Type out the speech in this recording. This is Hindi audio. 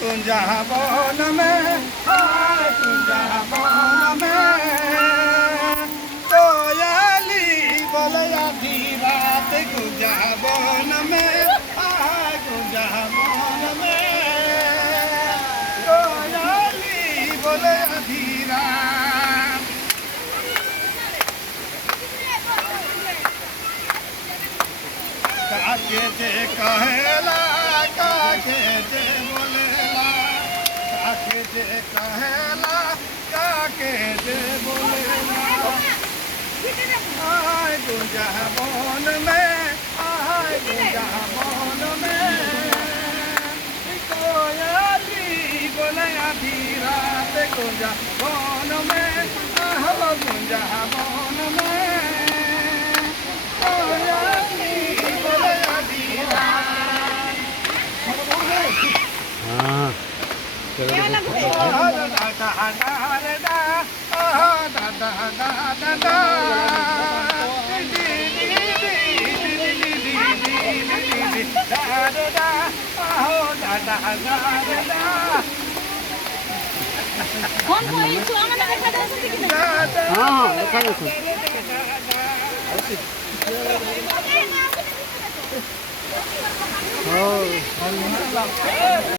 कुंजा बन में हाय कुंजा बन में कोयली बोले आधी रात कुंजा बन में हाय कुंजा बन में कोयली बोले आधी रात काके जे कहेला काके जे बोलेला काके जे कहेला काके जे बोलेला आय गुंजा बन में आय गुंजा बन में कोयली बोले आधी रात गुंजा बन में आह गुंजा बन में कोयली बोले आधी रात हाँ কোন কই ছুয়াঙ্গা দেখা যাচ্ছে কি না हाँ देखा देखो हाँ